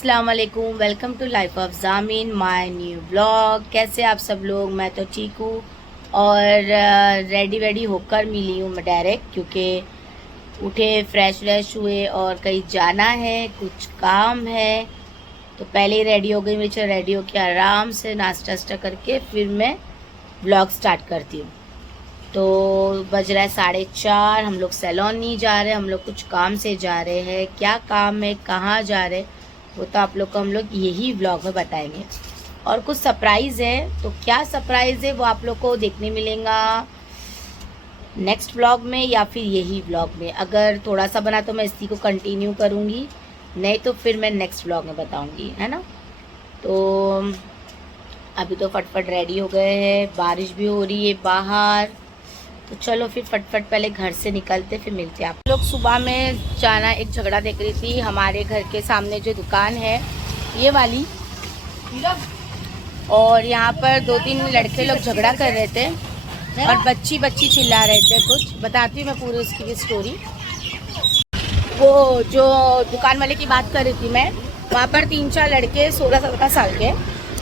अस्सलाम वालेकुम, welcome to life of जामिन माय न्यू ब्लॉग। कैसे आप सब लोग? मैं तो ठीक हूँ और रेडी होकर मिली हूँ मैं डायरेक्ट, क्योंकि उठे फ्रेश हुए और कहीं जाना है, कुछ काम है। तो पहले ही रेडी हो गई, मैं चलो रेडी होकर आराम से नाश्ता करके फिर मैं ब्लॉग स्टार्ट करती हूँ। तो बज रहा है 4:30, हम लोग सैलून नहीं जा रहे, हम लोग कुछ काम से जा रहे हैं। क्या काम है, कहाँ जा रहे, वो तो आप लोग को हम लोग यही व्लॉग में बताएंगे। और कुछ सरप्राइज़ है, तो क्या सरप्राइज़ है वो आप लोग को देखने मिलेगा नेक्स्ट व्लॉग में या फिर यही व्लॉग में। अगर थोड़ा सा बना तो मैं इसी को कंटिन्यू करूँगी, नहीं तो फिर मैं नेक्स्ट व्लॉग में बताऊँगी, है ना। तो अभी तो फटफट रेडी हो गए हैं, बारिश भी हो रही है बाहर, तो चलो फिर फटफट पहले घर से निकलते फिर मिलते हैं। आप लोग सुबह में जाना, एक झगड़ा देख रही थी हमारे घर के सामने जो दुकान है ये वाली, और यहाँ पर 2-3 लड़के लोग झगड़ा कर रहे थे और बच्ची चिल्ला रहे थे। कुछ बताती हूँ मैं पूरी उसकी भी स्टोरी। वो जो दुकान वाले की बात कर रही थी मैं, वहाँ पर 3-4 लड़के 16-17 साल के,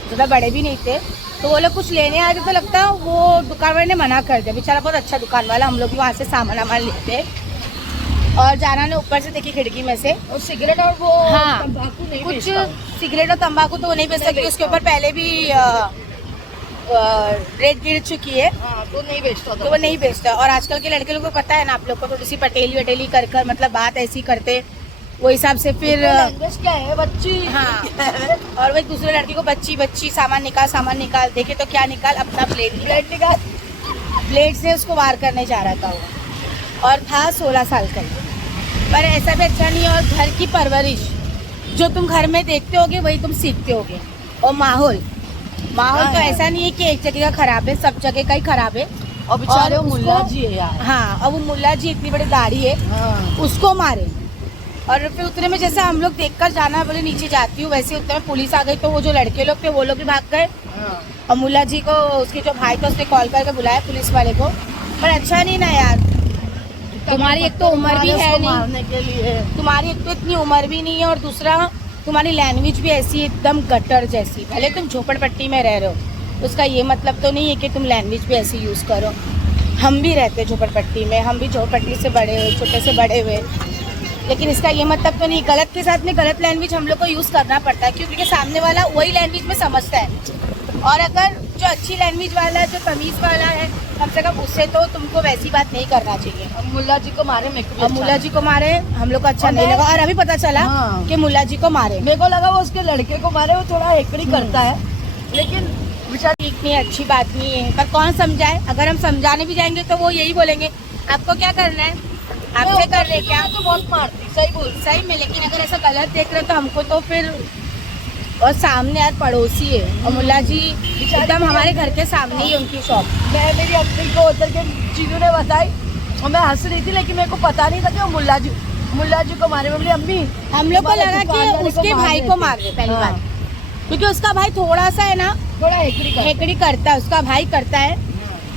ज़्यादा बड़े भी नहीं थे, तो वो लोग कुछ लेने आए थे। तो लगता है वो दुकान वाले ने मना कर दिया, बेचारा बहुत अच्छा दुकान वाला। हम लोग भी वहाँ से सामान लेते और जाना ने ऊपर से देखी खिड़की में से, और सिगरेट और वो तंबाकू नहीं, कुछ सिगरेट और तंबाकू तो वो नहीं बेच सकती, उसके ऊपर पहले भी रेट गिर चुकी है, तो नहीं बेचता, तो वो नहीं बेचता। और आजकल के लड़के लोग को पता है ना, आप लोग को थोड़ी सी पटेली कर मतलब बात ऐसी करते, वो हिसाब से फिर क्या है बच्ची। हाँ और वही दूसरे लड़की को बच्ची सामान निकाल, देखे तो क्या निकाल, अपना ब्लेड निकाल, ब्लेड से उसको वार करने जा रहा था वो, और था 16 साल का। पर ऐसा भी अच्छा नहीं है। और घर की परवरिश जो तुम घर में देखते होगे वही तुम सीखते होगे। और माहौल तो ऐसा नहीं है कि एक जगह का खराब है, सब जगह का ही खराब है। और बेचारे वो मुल्ला जी है यार। हाँ, और वो मुल्ला जी इतनी बड़ी दाढ़ी है, उसको मारे। और फिर उतने में जैसे हम लोग देखकर जाना बोले नीचे जाती हूँ, वैसे उतने में पुलिस आ गई, तो वो जो लड़के लोग थे वो लोग भी भाग गए। और मुल्ला जी को उसके जो भाई था उसने कॉल करके बुलाया पुलिस वाले को। पर अच्छा नहीं ना यार, तुम्हारी एक तो उम्र भी है नहीं के लिए, तुम्हारी एक तो इतनी उम्र भी नहीं है, और दूसरा तुम्हारी लैंग्वेज भी ऐसी एकदम गटर जैसी। भले तुम झोपड़पट्टी में रह रहे हो, उसका ये मतलब तो नहीं है कि तुम लैंग्वेज भी ऐसी यूज़ करो। हम भी रहते झोपड़पट्टी में, हम भी झोपड़पट्टी से बड़े हुए, छोटे से बड़े हुए, लेकिन इसका ये मतलब तो नहीं गलत के साथ में गलत लैंग्वेज हम लोग को यूज़ करना पड़ता है, क्योंकि सामने वाला वही लैंग्वेज में समझता है। और अगर जो अच्छी लैंग्वेज वाला है, जो तमीज़ वाला है, कम से कम उससे तो तुमको वैसी बात नहीं करना चाहिए। मुल्ला जी को मारे, मेरे को मुल्ला जी को मारे, हम लोग को अच्छा नहीं लगा। और अभी पता चला कि मुल्ला जी को मारे, मेरे को लगा वो उसके लड़के को मारे, वो थोड़ा हेकड़ी करता है, लेकिन बेचारा ठीक नहीं, अच्छी बात नहीं है। पर कौन समझाए, अगर हम समझाने भी जाएंगे तो वो यही बोलेंगे आपको क्या करना है, आपसे कर रहे क्या। तो बहुत मारती, सही बोल, सही में। लेकिन अगर ऐसा गलत देख रहे तो हमको तो फिर, और सामने यार पड़ोसी है, और मुल्ला जी एकदम हमारे घर के सामने ही उनकी शॉप। मैं मेरी अम्मी को उधर के चीजों ने बताई और मैं हंस रही थी, लेकिन मेरे को पता नहीं था कि वो मुल्ला जी को मारे। बोली अम्मी, हम लोग को लगा कि उसके भाई को मार रहे पहली बार, क्योंकि उसका भाई थोड़ा सा है ना, थोड़ा हेकड़ी करता है, उसका भाई करता है।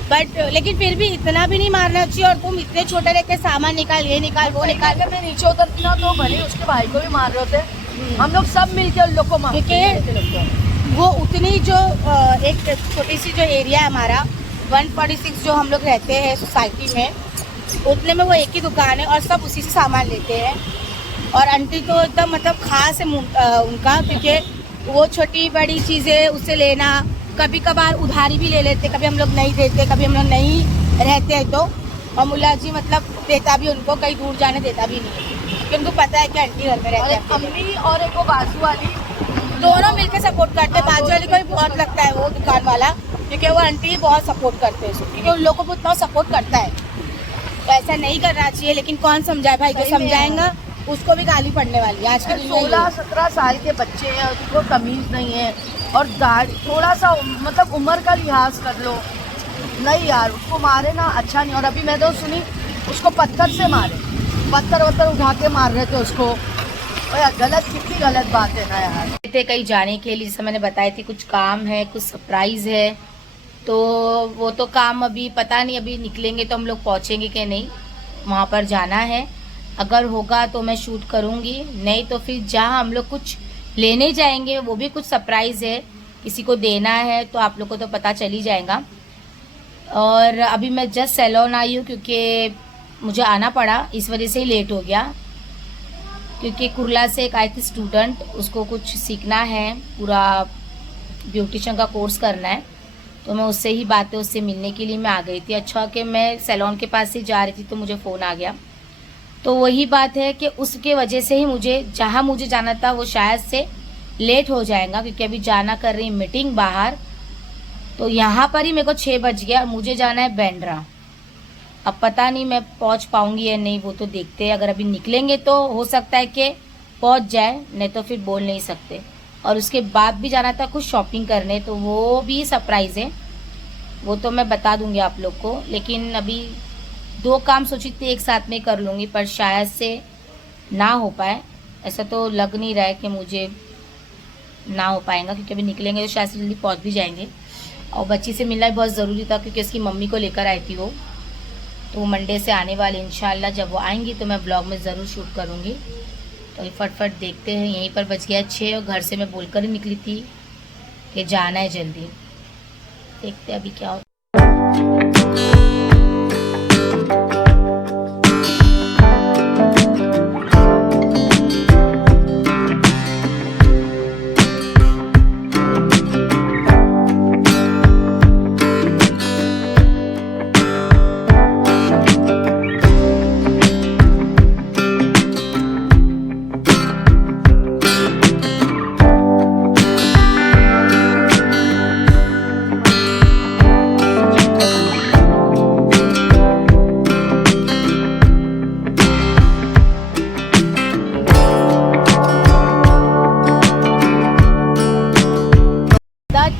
बट लेकिन फिर भी इतना भी नहीं मारना चाहिए। और तुम इतने छोटे लेके सामान निकाल, ये निकाल, वो निकाल। मैं नीचे उतरती ना तो भले उसके भाई को भी मार रहे होते, हम लोग सब मिलके उन लोग को मार, क्योंकि वो उतनी जो एक छोटी सी जो एरिया है हमारा 146 जो हम लोग रहते हैं सोसाइटी में, उतने में वो एक ही दुकान है और सब उसी से सामान लेते हैं। और आंटी तो एकदम मतलब खास है उनका, क्योंकि वो छोटी बड़ी चीज़ें उससे लेना, कभी कभार उधारी भी ले लेते, कभी हम लोग नहीं देते, कभी हम लोग नहीं रहते हैं तो। और मुल्ला जी मतलब देता भी उनको, कहीं दूर जाने देता भी नहीं, क्योंकि उनको पता है कि आंटी घर में रहते हैं। अम्मी और एक वो बाजू वाली, दोनों मिलकर सपोर्ट करते हैं। बाजू वाली को भी बहुत लगता है वो दुकान वाला, क्योंकि वो आंटी बहुत सपोर्ट करते हैं, क्योंकि उन लोगों को उतना सपोर्ट करता है। तो ऐसा नहीं करना चाहिए, लेकिन कौन समझाए भाई, जो समझाएंगा उसको भी गाली पड़ने वाली है। आज के 16-17 साल के बच्चे हैं, उनको तमीज़ नहीं है, और दाढ़ी थोड़ा सा मतलब उम्र का लिहाज कर लो। नहीं यार, उसको मारे ना अच्छा नहीं। और अभी मैं तो सुनी उसको पत्थर से मारे, पत्थर उठा के मार रहे थे उसको। गलत, कितनी गलत बात है ना यार। थे कहीं जाने के लिए, जैसे मैंने बताई थी कुछ काम है, कुछ सरप्राइज है, तो वो तो काम अभी पता नहीं, अभी निकलेंगे तो हम लोग पहुँचेंगे कि नहीं, वहाँ पर जाना है। अगर होगा तो मैं शूट करूँगी, नहीं तो फिर जहाँ हम लोग कुछ लेने जाएंगे, वो भी कुछ सरप्राइज़ है, किसी को देना है तो आप लोग को तो पता चल ही जाएगा। और अभी मैं जस्ट सैलून आई हूँ क्योंकि मुझे आना पड़ा, इस वजह से ही लेट हो गया, क्योंकि कुर्ला से एक आई थी स्टूडेंट, उसको कुछ सीखना है, पूरा ब्यूटिशियन का कोर्स करना है, तो मैं उससे ही बातें, उससे मिलने के लिए मैं आ गई थी। अच्छा कि मैं सैलून के पास ही जा रही थी तो मुझे फ़ोन आ गया। तो वही बात है कि उसके वजह से ही मुझे जहाँ मुझे जाना था वो शायद से लेट हो जाएगा, क्योंकि अभी जाना कर रही मीटिंग बाहर, तो यहाँ पर ही मेरे को 6 बज गया। मुझे जाना है बांद्रा। अब पता नहीं मैं पहुँच पाऊँगी या नहीं, वो तो देखते हैं। अगर अभी निकलेंगे तो हो सकता है कि पहुँच जाए, नहीं तो फिर बोल नहीं सकते। और उसके बाद भी जाना था कुछ शॉपिंग करने, तो वो भी सरप्राइज़ है, वो तो मैं बता दूंगी आप लोग को। लेकिन अभी 2 काम सोची थी एक साथ में कर लूँगी, पर शायद से ना हो पाए, ऐसा तो लग नहीं रहा है कि मुझे ना हो पाएगा, क्योंकि अभी निकलेंगे तो शायद से जल्दी पहुँच भी जाएंगे। और बच्ची से मिलना भी बहुत ज़रूरी था, क्योंकि उसकी मम्मी को लेकर आई थी वो, तो वो मंडे से आने वाले इंशाल्लाह। जब वो आएंगी तो मैं ब्लॉग में ज़रूर शूट करूँगी। तो फटफट देखते हैं। यहीं पर बज गया 6 और घर से मैं बोलकर ही निकली थी कि जाना है जल्दी। देखते हैं अभी क्या होता है।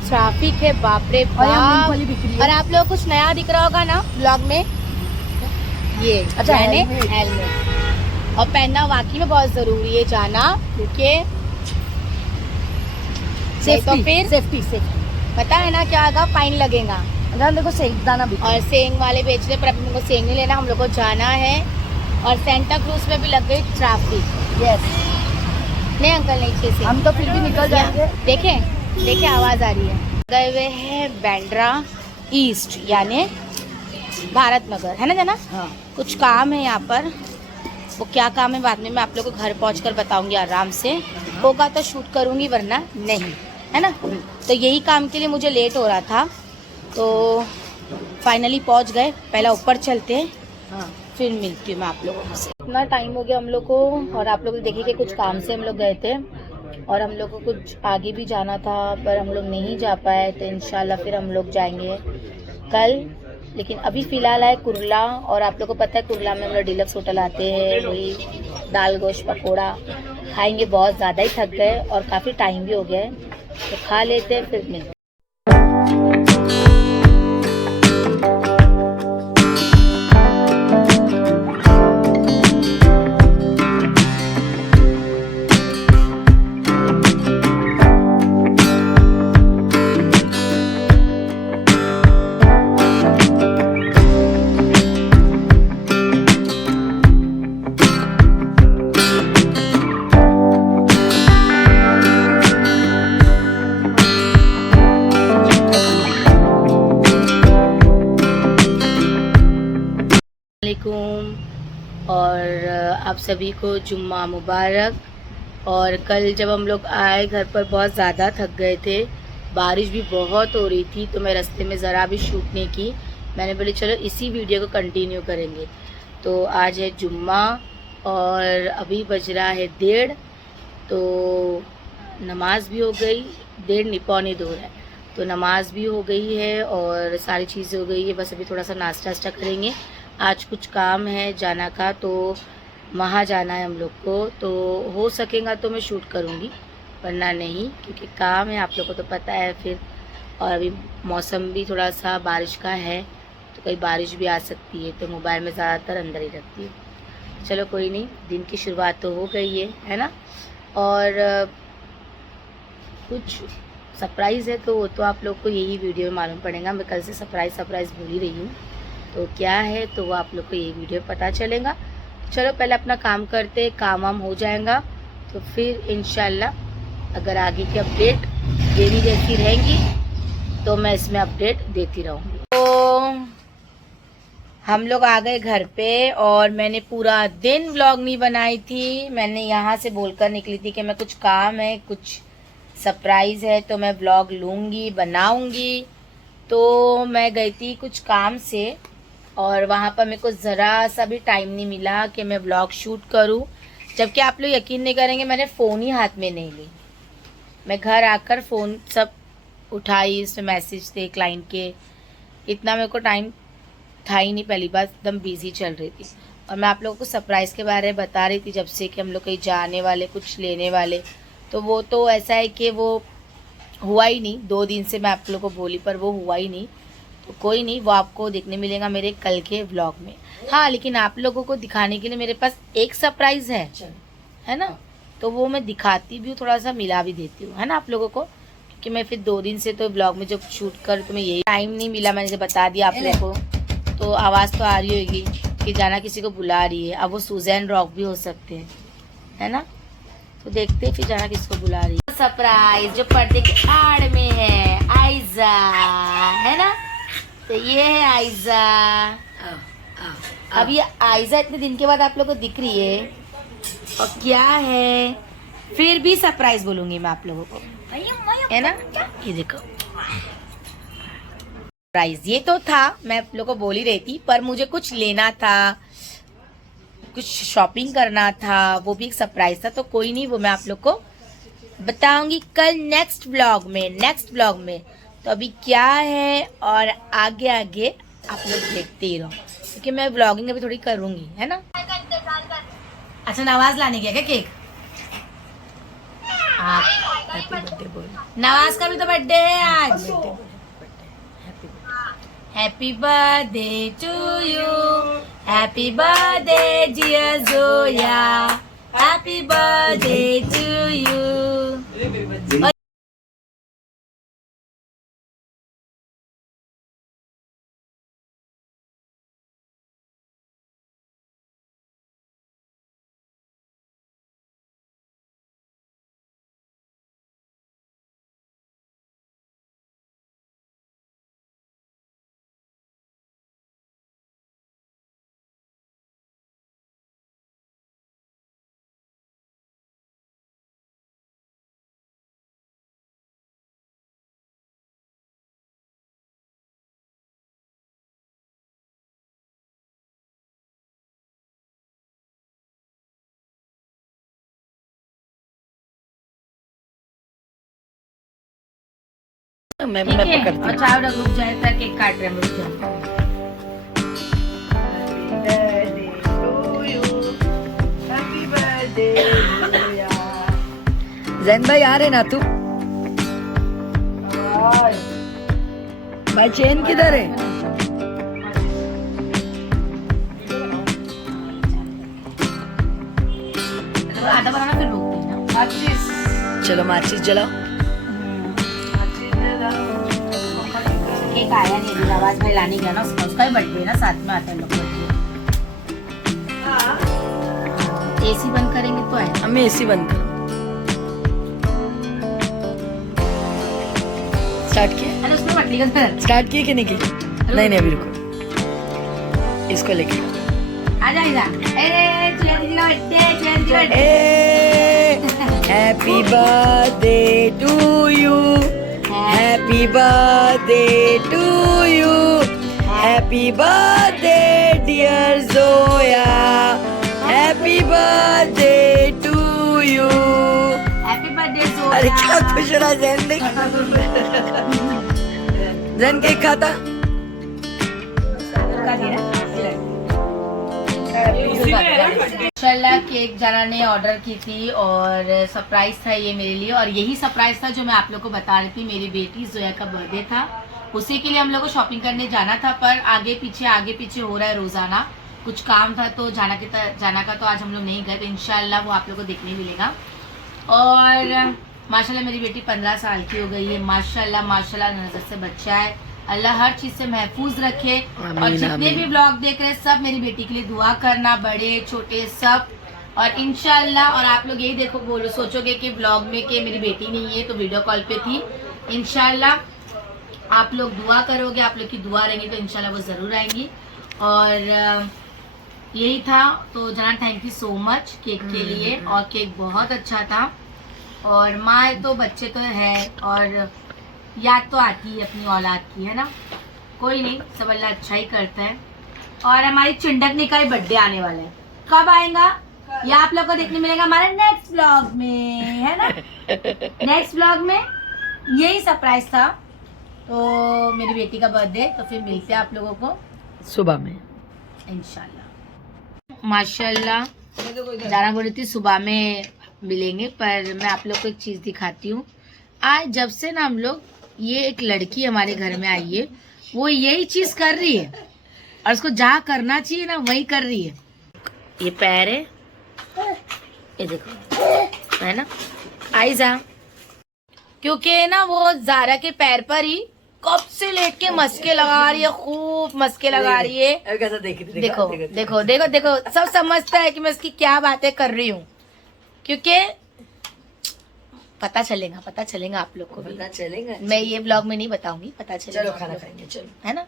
ट्रैफिक है, बाप रे बाप। और आप लोग कुछ नया दिख रहा होगा ना ब्लॉग में, ये अच्छा हेलमेट और पहनना वाकई में बहुत जरूरी है जाना, क्योंकि तो फिर सेफ्टी पता है ना क्या होगा, फाइन लगेगा। देखो सेंग दाना भी, और सेंग वाले बेच रहे, पर अभी मेरे को सेंग नहीं लेना, हम लोग को जाना है। और सेंटा क्रूज में भी लग गई ट्रैफिक। यस नहीं अंकल, नहीं चाहिए, हम तो फिर भी निकल जाएंगे। देखें आवाज़ आ रही है। गए हुए हैं बांद्रा ईस्ट, यानी भारत नगर, है ना जाना। हाँ। कुछ काम है यहाँ पर, वो क्या काम है बाद में मैं आप लोगों को घर पहुँचकर बताऊंगी आराम से। होगा तो शूट करूंगी, वरना नहीं, है ना। तो यही काम के लिए मुझे लेट हो रहा था, तो फाइनली पहुँच गए। पहला ऊपर चलते हैं, हाँ। फिर मिलती हूँ मैं आप लोगों से। इतना टाइम हो गया हम लोग को, और आप लोग देखिए कि कुछ काम से हम लोग गए थे, और हम लोग को कुछ आगे भी जाना था, पर हम लोग नहीं जा पाए। तो इंशाल्लाह फिर हम लोग जाएंगे कल। लेकिन अभी फ़िलहाल है कुर्ला, और आप लोग को पता है कुर्ला में हम लोग डिलक्स होटल आते हैं, वही दाल गोश्त पकौड़ा खाएंगे। बहुत ज़्यादा ही थक गए और काफ़ी टाइम भी हो गया है, तो खा लेते हैं फिर मिलते हैं। और आप सभी को जुम्मा मुबारक। और कल जब हम लोग आए घर पर बहुत ज़्यादा थक गए थे, बारिश भी बहुत हो रही थी, तो मैं रास्ते में ज़रा भी शूट नहीं की। मैंने बोली चलो इसी वीडियो को कंटिन्यू करेंगे। तो आज है जुम्मा और अभी बज रहा है 1:30, तो नमाज भी हो गई, 1:30 नहीं 1:45 है, तो नमाज भी हो गई है और सारी चीज़ें हो गई है। बस अभी थोड़ा सा नाश्ता वास्ता करेंगे। आज कुछ काम है जाना का, तो वहाँ जाना है हम लोग को, तो हो सकेगा तो मैं शूट करूँगी, वरना नहीं, क्योंकि काम है, आप लोग को तो पता है फिर। और अभी मौसम भी थोड़ा सा बारिश का है, तो कहीं बारिश भी आ सकती है, तो मोबाइल में ज़्यादातर अंदर ही रखती है। चलो कोई नहीं, दिन की शुरुआत तो हो गई है ना। और कुछ सरप्राइज़ है, तो वो तो आप लोग को यही वीडियो में मालूम पड़ेगा। मैं कल से सरप्राइज़ भूल ही रही हूँ, तो क्या है तो वो आप लोग को यही वीडियो पता चलेगा। चलो पहले अपना काम करते, काम वाम हो जाएगा तो फिर इंशाल्लाह अगर आगे की अपडेट मेरी जैसी रहेंगी तो मैं इसमें अपडेट देती रहूँगी। तो हम लोग आ गए घर पे और मैंने पूरा दिन व्लॉग नहीं बनाई थी। मैंने यहाँ से बोलकर निकली थी कि मैं कुछ काम है, कुछ सरप्राइज़ है तो मैं व्लॉग लूँगी, बनाऊँगी। तो मैं गई थी कुछ काम से और वहाँ पर मेरे को ज़रा सा भी टाइम नहीं मिला कि मैं व्लॉग शूट करूँ। जबकि आप लोग यकीन नहीं करेंगे, मैंने फ़ोन ही हाथ में नहीं ली। मैं घर आकर फ़ोन सब उठाई, उसमें मैसेज थे क्लाइंट के, इतना मेरे को टाइम था ही नहीं। पहली बार एकदम बिजी चल रही थी और मैं आप लोगों को सरप्राइज़ के बारे में बता रही थी जब से कि हम लोग कहीं जाने वाले, कुछ लेने वाले। तो वो तो ऐसा है कि वो हुआ ही नहीं। 2 दिन से मैं आप लोगों को बोली पर वो हुआ ही नहीं। तो कोई नहीं, वो आपको देखने मिलेगा मेरे कल के व्लॉग में। हाँ, लेकिन आप लोगों को दिखाने के लिए मेरे पास एक सरप्राइज़ है ना, तो वो मैं दिखाती भी हूँ, थोड़ा सा मिला भी देती हूँ, है ना आप लोगों को। क्योंकि मैं फिर 2 दिन से तो ब्लॉग में जब शूट कर तो मैं यही टाइम नहीं मिला, मैंने बता दिया आप लोगों को। तो आवाज़ तो आ रही होगी कि जाना किसी को बुला रही है। अब वो सुजैन रॉक भी हो सकते हैं, है ना। तो देखते हैं फिर जाना किसको बुला रही है। सरप्राइज जो पर्दे के आड़ में है, आयजा, है ना। तो ये है आयजा। अब ये आयजा इतने दिन के बाद आप लोगों को दिख रही है और क्या है, फिर भी सरप्राइज बोलूंगी मैं आप लोगों को, है ना। ये देखो सरप्राइज ये तो था, मैं आप लोगों को बोल ही रही थी, पर मुझे कुछ लेना था, कुछ शॉपिंग करना था, वो भी एक सरप्राइज था। तो कोई नहीं, वो मैं आप लोग को बताऊंगी कल नेक्स्ट ब्लॉग में। तो अभी क्या है और आगे आगे आप लोग देखते ही रहो, क्योंकि मैं व्लॉगिंग अभी थोड़ी करूंगी, है ना। अच्छा, नवाज लाने गया क्या केक? हैप्पी बर्थडे बोल। नवाज का भी तो बर्थडे है आज। Happy birthday to you, happy birthday dear Zoya, happy birthday to you. मैं पकड़ती हूँ। अच्छा रुक जाए, केक काट रहे हैं, रुक जाओ। जैन भाई आ रहे ना तू? भाई चेन किधर है? आधा बनाना फिर रोक देना। चलो माचिस जलाओ। केक आया नहीं अभी, आवाज भाई लाने गया ना, उसका ही बर्थडे ना, साथ में आता है लोग। एसी बंद करेंगे तो है। हमें एसी बंद करो। स्टार्ट किए? अरे उसमें मटली का तरह स्टार्ट किए कि नहीं किए? नहीं अभी रुको, इसको लेके आजा। Happy birthday to you, happy birthday to you, happy birthday dear Zoya, happy birthday to you. Happy birthday Zoya. अरे क्या खुश रहा जैन, देख जैन केक खाता। माशाल्लाह केक जाना ने ऑर्डर की थी और सरप्राइज था ये मेरे लिए, और यही सरप्राइज था जो मैं आप लोग को बता रही थी। मेरी बेटी जोया का बर्थडे था, उसी के लिए हम लोग को शॉपिंग करने जाना था, पर आगे पीछे हो रहा है रोजाना, कुछ काम था तो जाना का तो आज हम लोग नहीं गए। तो इंशाल्लाह वो आप लोग को देखने मिलेगा। और माशाल्लाह मेरी बेटी 15 साल की हो गई है। माशाल्लाह नजर से बच्चा है। अल्लाह हर चीज से महफूज रखे। और जितने भी ब्लॉग देख रहे हैं सब मेरी बेटी के लिए दुआ करना, बड़े छोटे सब, और इंशाल्लाह, और आप लोग यही देखो बोलो सोचोगे कि ब्लॉग में कि मेरी बेटी नहीं है तो वीडियो कॉल पे थी। इंशाल्लाह आप लोग दुआ करोगे, आप लोग की दुआ रहेंगी तो इंशाल्लाह वो ज़रूर आएंगी। और यही था। तो जना thank you so much cake के लिए, और केक बहुत अच्छा था। और माँ तो बच्चे तो है और याद तो आती है अपनी औलाद की, है ना। कोई नहीं, सब अल्लाह अच्छा ही करता है। और हमारी चुंडकनी का बर्थडे आने वाला है, कब आएगा ये आप लोग को देखने मिलेगा हमारे नेक्स्ट ब्लॉग में, है ना। नेक्स्ट ब्लॉग में यही सरप्राइज था। तो मेरी बेटी का बर्थडे, तो फिर मिलते हैं आप लोगों को सुबह में इंशाल्लाह। माशाल्लाह जाना बोल रही थी सुबह में मिलेंगे, पर मैं आप लोग को एक चीज़ दिखाती हूँ। आज जब से ना हम लोग, ये एक लड़की हमारे घर में आई है, वो यही चीज़ कर रही है और उसको जहाँ करना चाहिए ना वही कर रही है। ये पैर है, ये देखो, है ना आइजा, क्योंकि ना वो ज़ारा के पैर पर ही कब से लेट के मस्के लगा रही है, खूब मस्के लगा रही है। कैसा देखो देखो देखो देखो, सब समझता है कि मैं इसकी क्या बातें कर रही हूँ, क्योंकि पता चलेगा आप लोग को भी। पता चलेगा, मैं ये ब्लॉग में नहीं बताऊंगी, पता चलेगा। चलो खाना खाएंगे, चलो, है ना।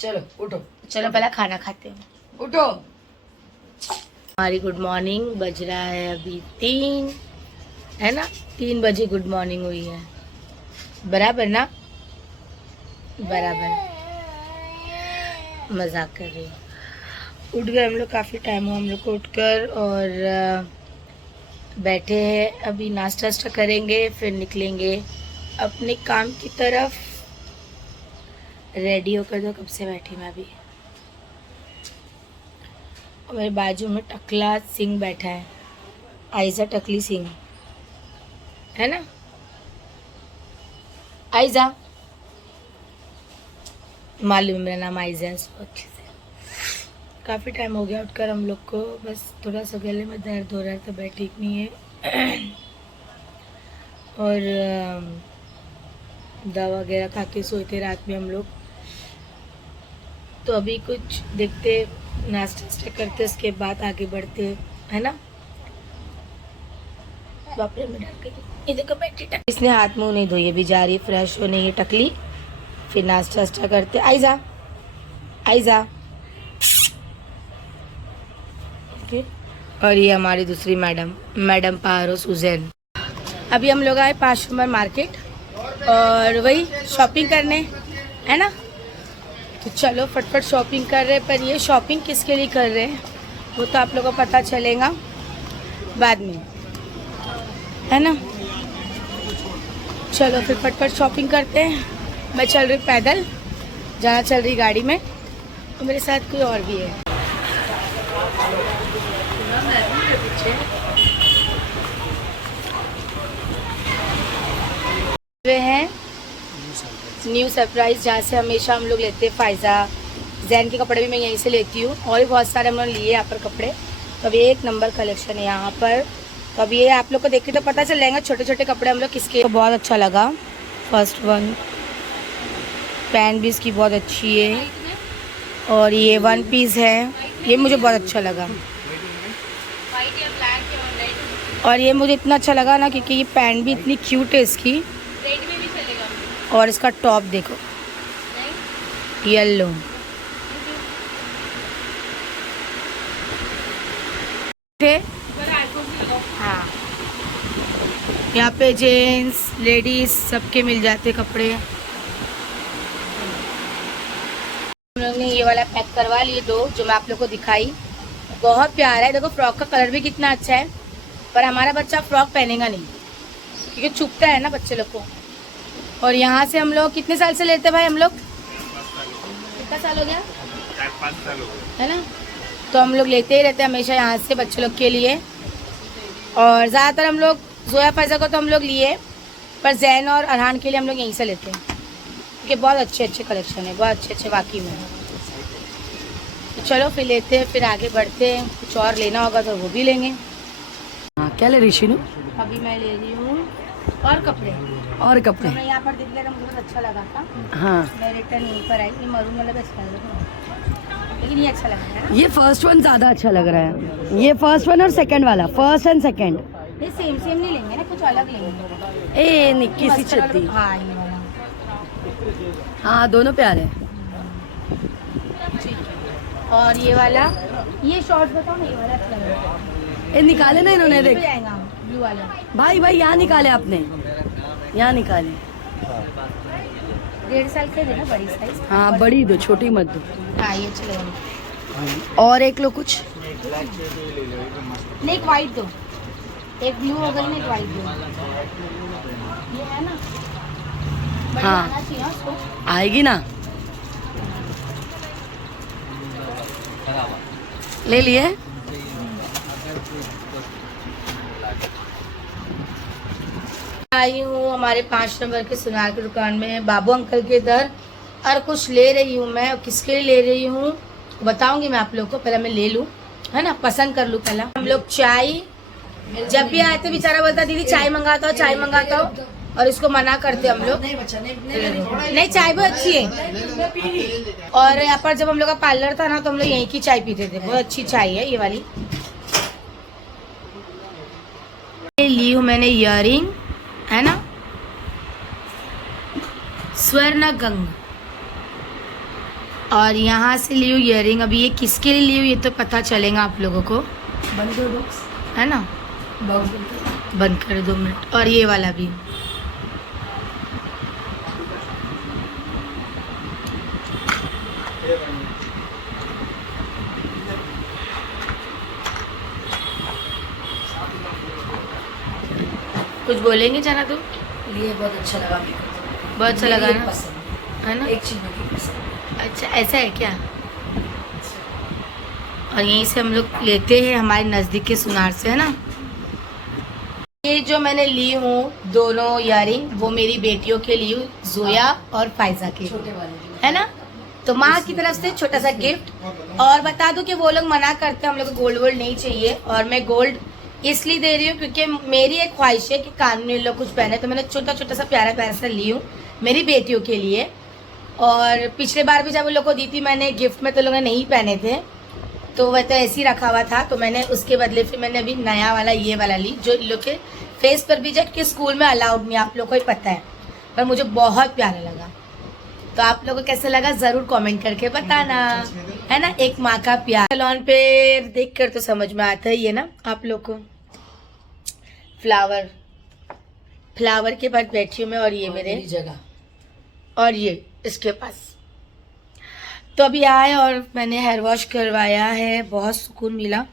चलो उठो, चलो पहले खाना खाते हैं, उठो। हमारी गुड मॉर्निंग बज रहा है अभी 3, है ना, 3 बजे गुड मॉर्निंग हुई है, बराबर ना, बराबर। मजाक कर रही हूँ। उठ गए हम लोग, काफ़ी टाइम हुआ हम लोग को उठकर, और बैठे हैं अभी, नाश्ता करेंगे फिर निकलेंगे अपने काम की तरफ। रेडी होकर दो, कब से बैठी मैं अभी। और मेरे बाजू में टकला सिंह बैठा है, आयजा टकली सिंह, है ना आयजा, मालूम है मेरा नाम आयजा है इसको अच्छे से। काफ़ी टाइम हो गया उठकर हम लोग को, बस थोड़ा सा गले में दर्द हो रहा है, तबीयत ठीक नहीं है। और दवा वगैरह खा के सोए थे रात में हम लोग। तो अभी कुछ देखते, नाश्ता करते, उसके बाद आगे बढ़ते, है ना। बापरे में डर गई, ये देखो बैठी इसने हाथ मुंह नहीं धोई, अभी जा रही फ्रेश होने ये टकली, फिर नाश्ता करते। आइजा आइजा, और ये हमारी दूसरी मैडम पारो सुजैन। अभी हम लोग आए 5 नंबर मार्केट और वही शॉपिंग करने, है ना। तो चलो फटफट शॉपिंग कर रहे हैं, पर ये शॉपिंग किसके लिए कर रहे हैं वो तो आप लोगों को पता चलेगा बाद में, है ना। चलो फिर फटफट शॉपिंग करते हैं। मैं चल रही पैदल, जहाँ चल रही गाड़ी में, और मेरे साथ कोई और भी है। वे हैं न्यू सरप्राइज, जहाँ से हमेशा हम लोग लेते हैं फायजा। जैन के कपड़े भी मैं यहीं से लेती हूँ, और भी बहुत सारे हम लोग लिए यहाँ पर कपड़े। तो अभी 1 नंबर कलेक्शन है यहाँ पर। तो अभी ये आप लोग को देख के तो पता चल जाएगा छोटे छोटे कपड़े हम लोग किसके। तो बहुत अच्छा लगा, फर्स्ट वन पैंट भी इसकी बहुत अच्छी है, और ये 1 पीस है, ये मुझे बहुत अच्छा लगा। और ये मुझे इतना अच्छा लगा ना, क्योंकि ये पैंट भी इतनी क्यूट है इसकी, और इसका टॉप देखो येलो। हाँ, यहाँ पे जेंट्स लेडीज सबके मिल जाते कपड़े। हम लोग ने ये वाला पैक करवा लिए 2, जो मैं आप लोग को दिखाई, बहुत प्यारा है। देखो फ्रॉक का कलर भी कितना अच्छा है, पर हमारा बच्चा फ्रॉक पहनेगा नहीं, क्योंकि चुभता है ना बच्चे लोग को। और यहाँ से हम लोग कितने साल से लेते भाई, हम लोग कितना साल हो गया, 4-5 साल हो गए, है ना। तो हम लोग लेते ही रहते हैं हमेशा यहाँ से बच्चे लोग के लिए। और ज़्यादातर हम लोग जोया फैज़ा को तो हम लोग लिए, पर जैन और अरहान के लिए हम लोग यहीं से लेते हैं, क्योंकि बहुत अच्छे कलेक्शन है, बहुत अच्छे वाकई में। तो चलो फिर लेते हैं, फिर आगे बढ़ते हैं। कुछ और लेना होगा तो वो भी लेंगे। हाँ, क्या ले रही शीनू? अभी मैं ले रही हूँ और कपड़े, और कपड़े। मैं यहाँ पर दिख गया, मुझे बहुत अच्छा लगा था। हाँ, मैं रिटर्न यहीं पर आई, ये मरून वाला बेस्ट है। लेकिन ये अच्छा लग रहा है ना? ये फर्स्ट वन ज्यादा अच्छा लग रहा है, ये फर्स्ट वन और सेकंड वाला, फर्स्ट एंड सेकंड। ये सेम सेम नहीं लेंगे ना, कुछ अलग लेंगे। ए निक्की सी छत्ती। हाँ ये वाला हाँ दोनों प्यारे हैं। ठीक है। और ये वाला, ये शॉर्ट्स बताओ ना, ये वाला अच्छा लग रहा है। ए निकाले ना इन्होंने, देख जाएगा ब्लू वाला। भाई भाई यहाँ निकाले आपने, यहाँ निकाले। 1.5 साल के देना बड़ी साइज। हाँ बड़ी दो, छोटी मत दो। हाँ ये अच्छा लगेगा। और एक लो कुछ, नहीं एक वाइट दो, एक ब्लू हो गई ना, एक वाइट दो। ये है ना, बड़ी हाँ। आना चाहिए उसको। आएगी ना, ले लिए। आई हूँ हमारे 5 नंबर के सुनार की दुकान में बाबू अंकल के इधर, और कुछ ले रही हूँ मैं। और किसके लिए ले रही हूँ बताऊंगी मैं आप लोग को, पहले मैं ले लूँ, है ना, पसंद कर लूँ पहला। हम लोग चाय, जब भी आए थे बेचारा बोलता दीदी चाय मंगाता हो, चाय मंगाता हो, और इसको मना करते हम लोग। नहीं चाय बहुत अच्छी है। और यहाँ पर जब हम लोग का पार्लर था ना, तो हम लोग यहीं की चाय पीते थे, बहुत अच्छी चाय है ये वाली। ली हूँ मैंने इयररिंग, है ना, स्वर्ण गंग, और यहाँ से ली हूँ इयररिंग। अभी ये किसके लिए ली हूँ ये तो पता चलेगा आप लोगों को, बंद कर दो, है ना, बंद कर 2 मिनट। और ये वाला भी, कुछ बोलेंगे जाना तुम? लिए बहुत अच्छा लगा मेरे को, बहुत अच्छा लगा मेरी ना, एक पसंद, है ना? एक चीज की पसंद। अच्छा ऐसा है क्या? और यहीं से हम लोग लेते हैं हमारे नज़दीक के सुनार से, है ना। ये जो मैंने ली हूँ दोनों इयररिंग, वो मेरी बेटियों के लिए, जोया और फायजा के, छोटे वाले, है ना। तो माँ की तरफ से छोटा सा गिफ्ट। और बता दूं कि वो लोग मना करते हैं, हम लोग को गोल्ड वोल्ड नहीं चाहिए, और मैं गोल्ड इसलिए दे रही हूँ क्योंकि मेरी एक ख्वाहिश है कि कान में लोग कुछ पहने, तो मैंने छोटा छोटा सा प्यारा प्यारा सा ली हूँ मेरी बेटियों के लिए। और पिछले बार भी जब उन लोग को दी थी मैंने गिफ्ट में, तो लोगों ने नहीं पहने थे, तो वह तो ऐसे ही रखा हुआ था, तो मैंने उसके बदले फिर मैंने अभी नया वाला ये वाला ली, जो इन लोग के फेस पर भी जब के स्कूल में अलाउड नहीं, आप लोग को ही पता है, पर मुझे बहुत प्यारा लगा। तो आप लोगों को कैसा लगा जरूर कमेंट करके बताना, है ना। एक माँ का प्यार सैलून पे देख कर तो समझ में आता ही है ना आप लोग को। फ्लावर के पास बैठी हूँ मैं, और ये मेरे जगह, और ये इसके पास। तो अभी आए और मैंने हेयर वॉश करवाया है, बहुत सुकून मिला,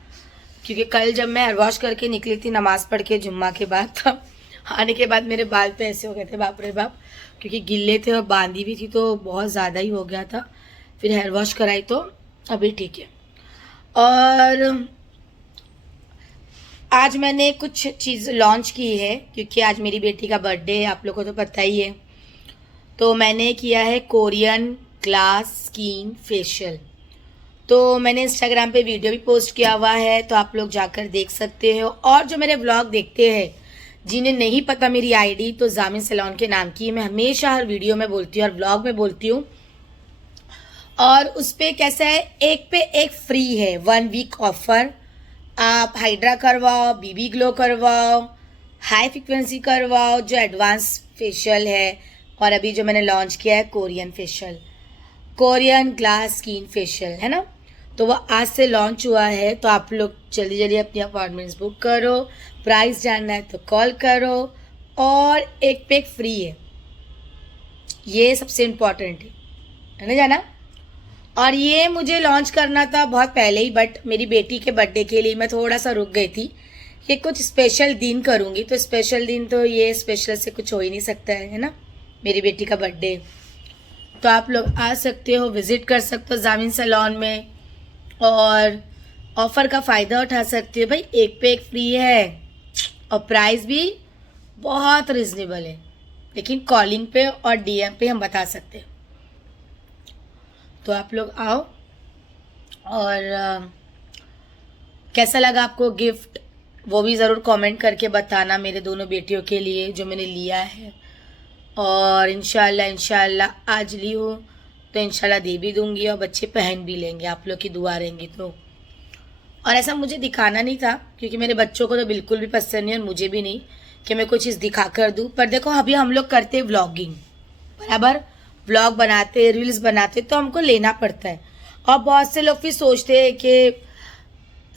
क्योंकि कल जब मैं हेयर वॉश करके निकली थी नमाज पढ़ के जुम्मा के बाद, तब आने के बाद मेरे बाल तो ऐसे हो गए थे बाप रे बाप, क्योंकि गिल्ले थे और बांधी भी थी, तो बहुत ज़्यादा ही हो गया था। फिर हेयर वॉश कराई तो अभी ठीक है। और आज मैंने कुछ चीज़ लॉन्च की है, क्योंकि आज मेरी बेटी का बर्थडे है, आप लोगों को तो पता ही है। तो मैंने किया है कोरियन ग्लास स्किन फेशियल। तो मैंने इंस्टाग्राम पे वीडियो भी पोस्ट किया हुआ है, तो आप लोग जाकर देख सकते हो। और जो मेरे व्लॉग देखते हैं, जिन्हें नहीं पता मेरी आईडी, तो जामिन सैलून के नाम की है। मैं हमेशा हर वीडियो में बोलती हूँ और व्लॉग में बोलती हूँ। और उस पर कैसा है, एक पे एक फ्री है, 1 वीक ऑफर। आप हाइड्रा करवाओ, बीबी ग्लो करवाओ, हाई फ्रिक्वेंसी करवाओ, जो एडवांस फेशियल है, और अभी जो मैंने लॉन्च किया है Korean facial, Korean glass skin facial, है ना। तो वो आज से लॉन्च हुआ है, तो आप लोग जल्दी जल्दी अपनी अपॉइंटमेंट्स बुक करो। प्राइस जानना है तो कॉल करो, और एक पे एक फ्री है, ये सबसे इम्पोर्टेंट है ना जाना। और ये मुझे लॉन्च करना था बहुत पहले ही, बट मेरी बेटी के बर्थडे के लिए मैं थोड़ा सा रुक गई थी। ये कुछ स्पेशल दिन करूँगी, तो स्पेशल दिन तो ये स्पेशल से कुछ हो ही नहीं सकता है ना, मेरी बेटी का बर्थडे। तो आप लोग आ सकते हो, विज़िट कर सकते हो जामिन सैलून में, और ऑफ़र का फ़ायदा उठा सकते हो। भाई एक पे एक फ्री है, और प्राइस भी बहुत रिजनेबल है, लेकिन कॉलिंग पे और डीएम पे हम बता सकते हैं। तो आप लोग आओ। और कैसा लगा आपको गिफ्ट, वो भी ज़रूर कमेंट करके बताना, मेरे दोनों बेटियों के लिए जो मैंने लिया है। और इंशाल्लाह आज ली हूँ तो इंशाल्लाह दे भी दूंगी और बच्चे पहन भी लेंगे, आप लोग की दुआ रहेंगी तो। और ऐसा मुझे दिखाना नहीं था क्योंकि मेरे बच्चों को तो बिल्कुल भी पसंद नहीं और मुझे भी नहीं कि मैं कोई चीज़ दिखा कर दूँ। पर देखो अभी हम लोग करते व्लॉगिंग, बराबर व्लॉग बनाते, रील्स बनाते, तो हमको लेना पड़ता है। और बहुत से लोग फिर सोचते हैं कि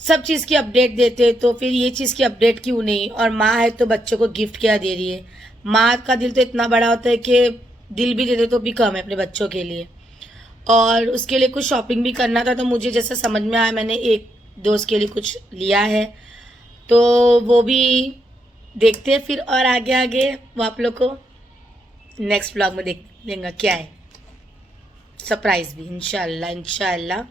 सब चीज़ की अपडेट देते तो फिर ये चीज़ की अपडेट क्यों नहीं। और माँ है तो बच्चों को गिफ्ट क्या दे रही है। माँ का दिल तो इतना बड़ा होता है कि दिल भी देते तो भी कम है अपने बच्चों के लिए। और उसके लिए कुछ शॉपिंग भी करना था, तो मुझे जैसा समझ में आया मैंने एक दोस्त के लिए कुछ लिया है, तो वो भी देखते हैं फिर। और आगे आगे वो आप लोग को नेक्स्ट व्लॉग में देख लेंगे क्या है, सरप्राइज भी इंशाल्लाह इंशाल्लाह।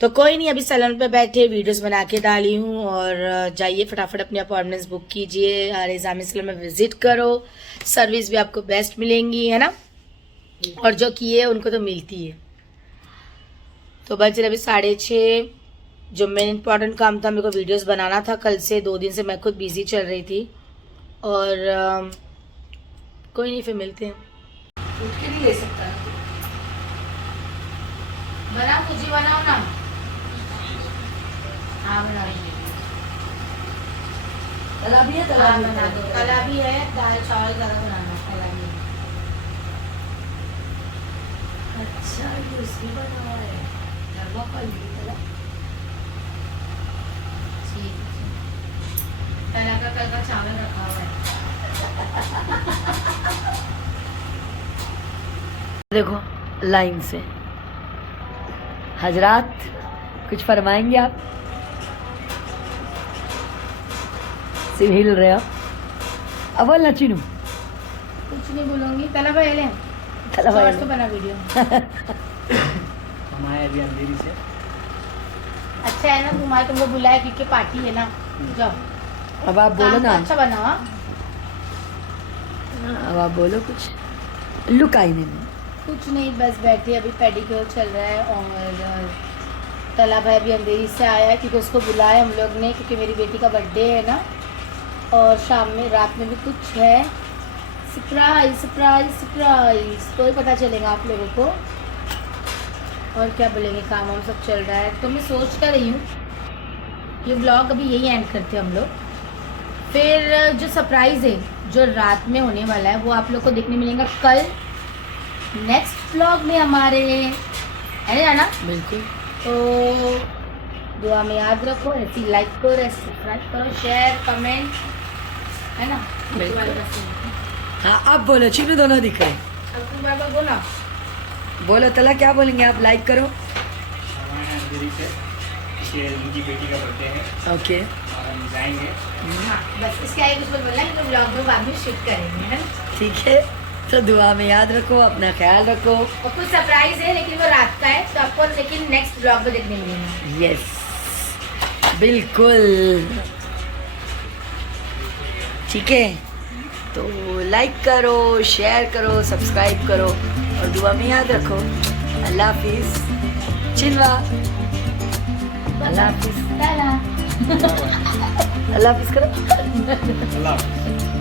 तो कोई नहीं, अभी सैलून पे बैठे वीडियोस बना के डाली हूँ। और जाइए फटाफट अपनी अपॉइंटमेंट्स बुक कीजिए और इज़ामी सैलून में विजिट करो, सर्विस भी आपको बेस्ट मिलेंगी, है ना। और जो किए उनको तो मिलती है। तो बज रहे अभी 6:30। जो मेन इम्पॉर्टेंट काम था, मेरे को वीडियोस बनाना था कल से, 2 दिन से मैं खुद बिजी चल रही थी। और कोई नहीं, फिर मिलते हैं। उठ के नहीं ले सकता, बना मुझे बनाओ ना। हाँ बना तला भी है, बना दो। तला भी है, दाल चावल ज़्यादा बनाना, तला भी है। अच्छा ये उसमें बना हुआ है, थर्मोकोल भी तला। ठीक है, तला का कल का चावल रखा हुआ है। देखो लाइन से हजरात कुछ फरमाएंगे आप? सिर हिल रहे हो अव्वल ना चीनू, कुछ नहीं बोलूंगी। तला भाई ले तला भाई तो बना वीडियो। हमारे अभी अंधेरी से अच्छा है ना, तुम्हारे तुमको बुलाया क्योंकि पार्टी है ना। जाओ अब आप बोलो काम ना, अच्छा बनाओ। हाँ? अब आप बोलो कुछ। लुक आई नहीं, कुछ नहीं, बस बैठे, अभी पेडिक्योर चल रहा है। और तला भाई अभी अंधेरी से आया है क्योंकि उसको बुलाया हम लोग ने, क्योंकि मेरी बेटी का बर्थडे है ना। और शाम में रात में भी कुछ है, सरप्राइज सरप्राइज सरप्राइज, तो ही पता चलेगा आप लोगों को। और क्या बोलेंगे, काम हम सब चल रहा है। तो मैं सोच कर रही हूँ ये व्लॉग अभी यही एंड करते हैं हम लोग। फिर जो सरप्राइज़ है जो रात में होने वाला है वो आप लोग को देखने मिलेगा कल नेक्स्ट व्लॉग में हमारे, है ना ना। बिल्कुल। तो दुआ में याद रखो, ऐसी लाइक करो, ऐसे सब्सक्राइब करो, शेयर कमेंट, है ना। हाँ आप बोलो, चीनू दोनों दिख रहे। अब तुम बार बार बोला, बोलो तला, क्या बोलेंगे आप? लाइक करो। हमारे अंधेरी से उनकी बेटी का बर्थडे है ओके, और हम जाएंगे। हाँ बस इसके आगे कुछ बोलना है तो ब्लॉग में बाद में शिफ्ट करेंगे, है ना। ठीक है। तो दुआ में याद रखो, अपना ख्याल रखो। और कुछ सरप्राइज है लेकिन वो रात का है, तो आपको लेकिन नेक्स्ट ब्लॉग में देखने मिलेगा। यस बिल्कुल, ठीक है। तो लाइक करो, शेयर करो, सब्सक्राइब करो और दुआ में याद रखो। अल्लाह हाफिज। चिनवा, अल्लाह हाफिज। टाटा। अल्लाह हाफिज करो। अल्लाह हाफ़िज़।